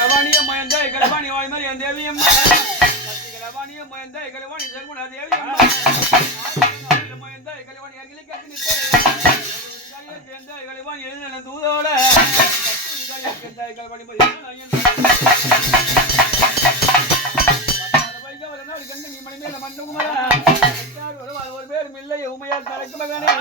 கவானிய மயந்த கலவாணி வாய்மதி தேவி அம்மா கவானிய மயந்த கலவாணி சர்குணா தேவி அம்மா மயந்த கலவாணி அருகிலே கட்டி நிற்க கலவாணி எழுந்த தூதோட கலவாணி ஒரு பேரும் இல்லை உமையால் தலைக்கு மகனே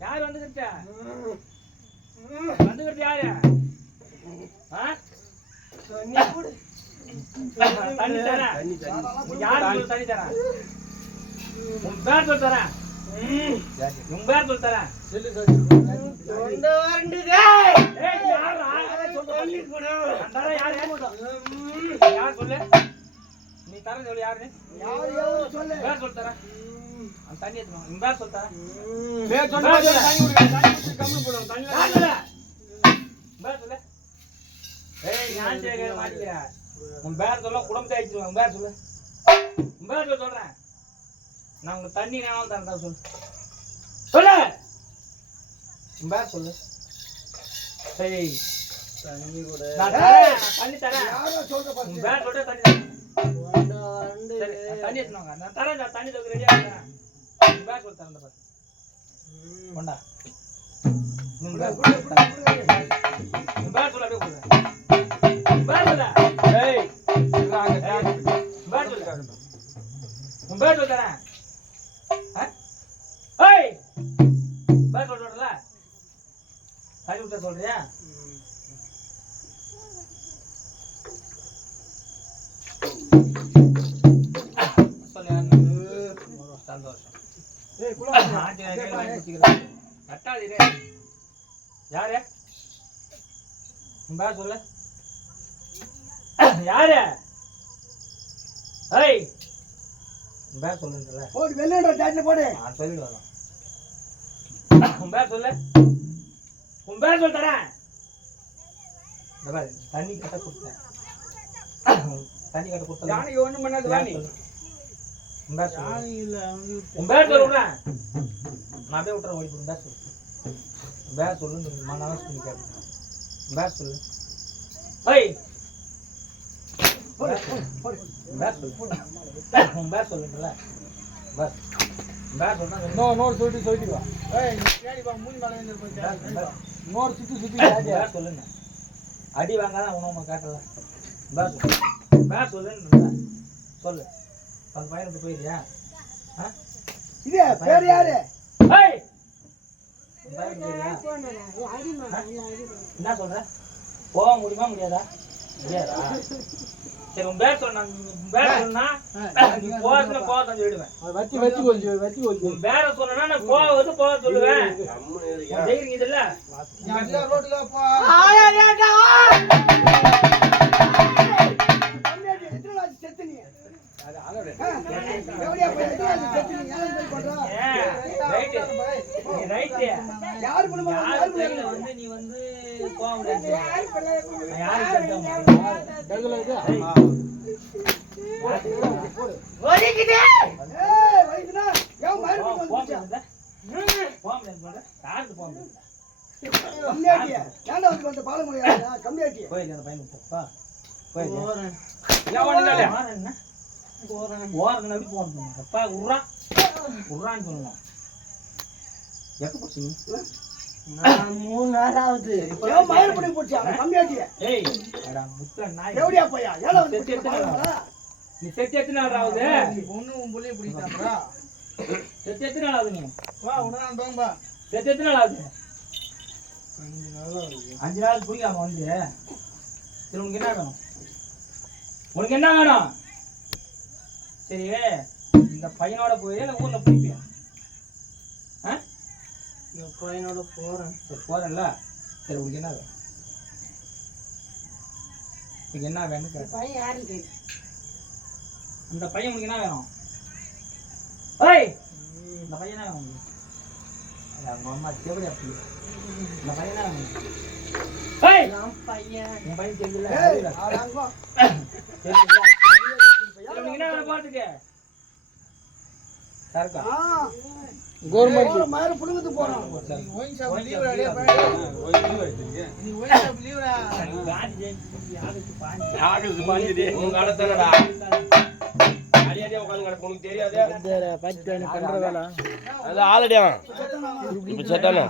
யார் வந்துகிட்ட யாரு தண்ணி தரேன் யாரு தண்ணி தரேன் உன் பேர் சொல்லி தரேன் உன் பேர் சொல்லி தரேன் யார் சொல்லு நீ தர சொல்லு யாரு பேர் சொல்லி தரேன் தண்ணி உன் பேர் சொல்லி தரேன் பேர் சொல்லு ஏய் நான் கேட்க மாட்டேங்கிறேன் உன் பேர் சொல்ல குடும்பத்தை ஆயிடுச்சு உன் பேர் சொல்லு உன் பேர் சொல்ல சொல்றேன் நான் உங்களுக்கு தண்ணி வேணாலும் தரேன் சொல்லு சொல்லு உன் பேர் சொல்லு சரி தண்ணி கூட தண்ணி தரேன் உன் பேர் சொல்ற தண்ணி தரேன் தண்ணி எடுத்துவாங்க நான் தரேன் தண்ணி தூக்கி ரெடியா தரேன் உன் பேர் சொல்லு தரேன் பாரு கொண்டா உன் பேர் சொல்லு உன் பேர் சொல்ல அப்படியே கொடுங்க ஏய் உன் பேர் சொல்ல தரேன் ஏய் பேர் சொல்றல தண்ணி விட்ட சொல்றியா சந்தோஷம் ஏய் குளம் ஆட்டி கையில வச்சிக்கிறேன் கட்டாதீரே யாரு உன் பேர் சொல்லு யாரு ஏய் உன் பேர் சொல்லுன்றல போடு வெள்ளேன்ற சாட்ல போடு நான் சொல்லிட்டு வரலாம் உன் பேர் சொல்லு உன் பேர் சொல்ல தரேன் இந்த பாரு தண்ணி கட்ட கொடுத்தேன் தண்ணி கட்ட கொடுத்தேன் யானைக்கு ஒண்ணும் பண்ணாது வாணி உன் பேர் சொல்லு யானை இல்ல உன் பேர் சொல்லுறேன் நான் அப்படியே விட்டுறேன் ஓடி உன் பேர் சொல்லு உன் பேர் சொல்லுன்னு நான் அனௌன்ஸ் பண்ணி கேட்பேன் உன் பேர் சொல்லு ஏய் போடு போடு உன் பேர் சொல்லு உன் பேர் சொல்லுங்கள பஸ் உன் பேர் சொன்னா நோர் சொல்லிட்டு வா ஏய் நீ கேடி பா மூஞ்சி மேல வந்து போய் நோர் சுத்தி பேர் சொல்லுங்க அடி வாங்காதான் உணவு காட்டல பேர் சொல்லுன்னு சொல்லு அந்த பையனுக்கு போயிடுறியா இது பேர் யாரு ஏய் என்ன சொல்ற போக முடியுமா முடியாதா முடியாதா சரி உன் பேர் சொன்ன பேர் சொன்னா நீ போறதுல போதான் சொல்லிடுவேன் வச்சு கொஞ்சம் உன் பேரை சொன்னா நான் போக சொல்லுவேன் தைரியம் இதுல்ல ரோட்ல போ நீ வந்து போக முடியாது நீ செத்து எத்தனை நாள் ஆகுது ஒண்ணும் புள்ளைய பிடிக்காதடா செத்து எத்தனை நாள் ஆகுது நீ வா உடனே போங்கப்பா செத்து எத்தனை நாள் ஆகுது 5 நாள் ஆகுது 5 நாள் பிடிக்காம வந்து சரி உனக்கு என்ன வேணும் உனக்கு என்ன வேணும் சரி இந்த பையனோட போய் இல்லை ஊர்ல பிடிப்பியா இந்த பையனோட போறேன் சரி போறேன்ல சரி உனக்கு என்ன வேணும் உனக்கு என்ன வேணும் கேட்டு அந்த பையன் உனக்கு என்ன வேணும் ஏய் இந்த பையன் என்ன வேணும் உனக்கு அவங்க அம்மா தேவடி அப்படி இந்த பையன் என்ன வேணும் ஏய் உன் பையன் தெரியல உனக்கு என்ன வேணும் பாட்டுக்கு சரக்கா கவர்மெண்ட் மாதிரி புடுங்கிட்டு போறோம் ஒயின் ஷாப் லீவ்டா டேய் நீ ஒயின் ஷாப் லீவ்டா யாருக்கு பாஞ்சிடி உங்க கடத்தலடா அடியாடியா உட்கார்ந்து கிடக்கு உனக்கு தெரியாதே இந்த பைட் பண்ற வேலை அது ஆளடியா இப்ப செட்டானே